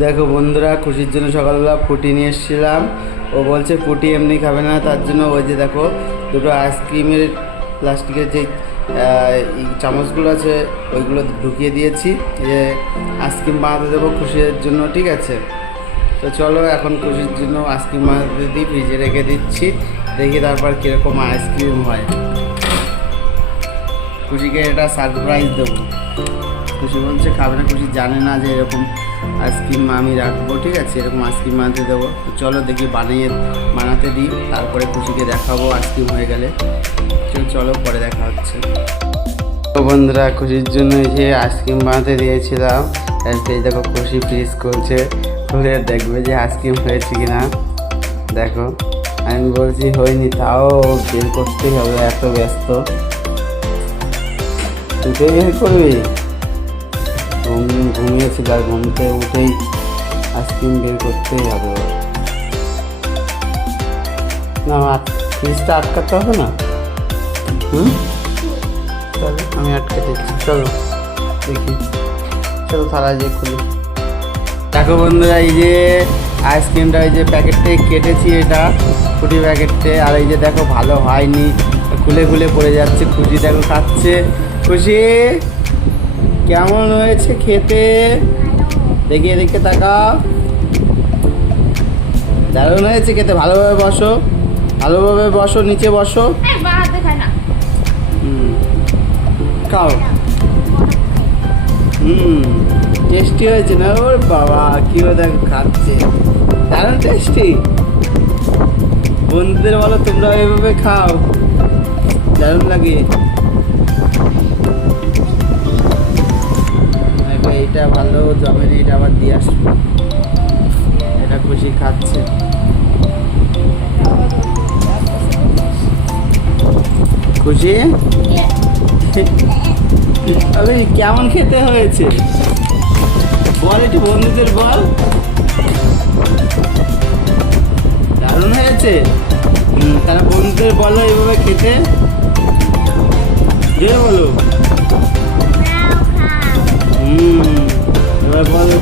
দেখো বন্ধুরা, খুশির জন্য সকালবেলা ফুটি নিয়ে এসেছিলাম। ও বলছে ফুটি এমনি খাবে না, তার জন্য ওই যে দেখো দুটো আইসক্রিমের প্লাস্টিকের যে চামচগুলো আছে ওইগুলো ঢুকিয়ে দিয়েছি, যে আইসক্রিম বানাতে দেবো খুশির জন্য। ঠিক আছে, তো চলো এখন খুশির জন্য আইসক্রিম বানাতে দিই, ফ্রিজে রেখে দিচ্ছি, দেখি তারপর কীরকম আইসক্রিম হয়। খুশিকে এটা সারপ্রাইজ দেবো। খুশি বলছে খাবে না, খুশি জানে না যে এরকম আইসক্রিম আমি রাখবো। ঠিক আছে, এরকম আইসক্রিম বানাতে দেবো। তো চলো দেখি বানাতে দিই, তারপরে খুশিকে দেখাবো আইসক্রিম হয়ে গেলে। চলো পরে দেখা হচ্ছে। তো বন্ধুরা, খুশির জন্য এই যে আইসক্রিম বানাতে দিয়েছিলাম, এই দেখো খুশি ফ্রিজ খুলছে, খুলে দেখবে যে আইসক্রিম হয়েছে কিনা। দেখো আমি বলছি হয়নি, তাও বের করতেই হবে, এত ব্যস্ত। তুই বের করবি? ঘুমিয়েছিল, আর ঘুমতে উঠেই আইসক্রিম বের করতেই হবে। না ফ্রিজটা আটকাতে হবে না? চলো আমি আটকে দিচ্ছি, চলো দেখি। চলো থালা যে খুলি। দেখো বন্ধুরা, এই যে আইসক্রিমটা এই যে প্যাকেটটা কেটেছি, এটা ফুটি প্যাকেটে, আর এই যে দেখো ভালো হয়নি, খুলে খুলে পড়ে যাচ্ছে। খুশি দেখো খাচ্ছে। খুশি কেমন হয়েছে খেতে? দেখি এদিকে তাকাও। দারুণ হয়েছে খেতে। ভালোভাবে বসো, ভালোভাবে বসো, নিচে বসো। খাও। টেস্টি হয়েছে না? ওর বাবা কি দেখো খাচ্ছে, দারুণ টেস্টি। বন্ধুদের বলো তোমরা এইভাবে খাও, দারুণ লাগে। এইটা ভালো জমে না, এটা আবার দিয়ে আসবো। এটা খুশি খাচ্ছে। খুশি আরে কেমন খেতে হয়েছে বল, একটু বন্ধুদের বল। দারুণ হয়েছে। তারা বন্ধুদের বলো এইভাবে খেতে, যে বলো। এবার বলো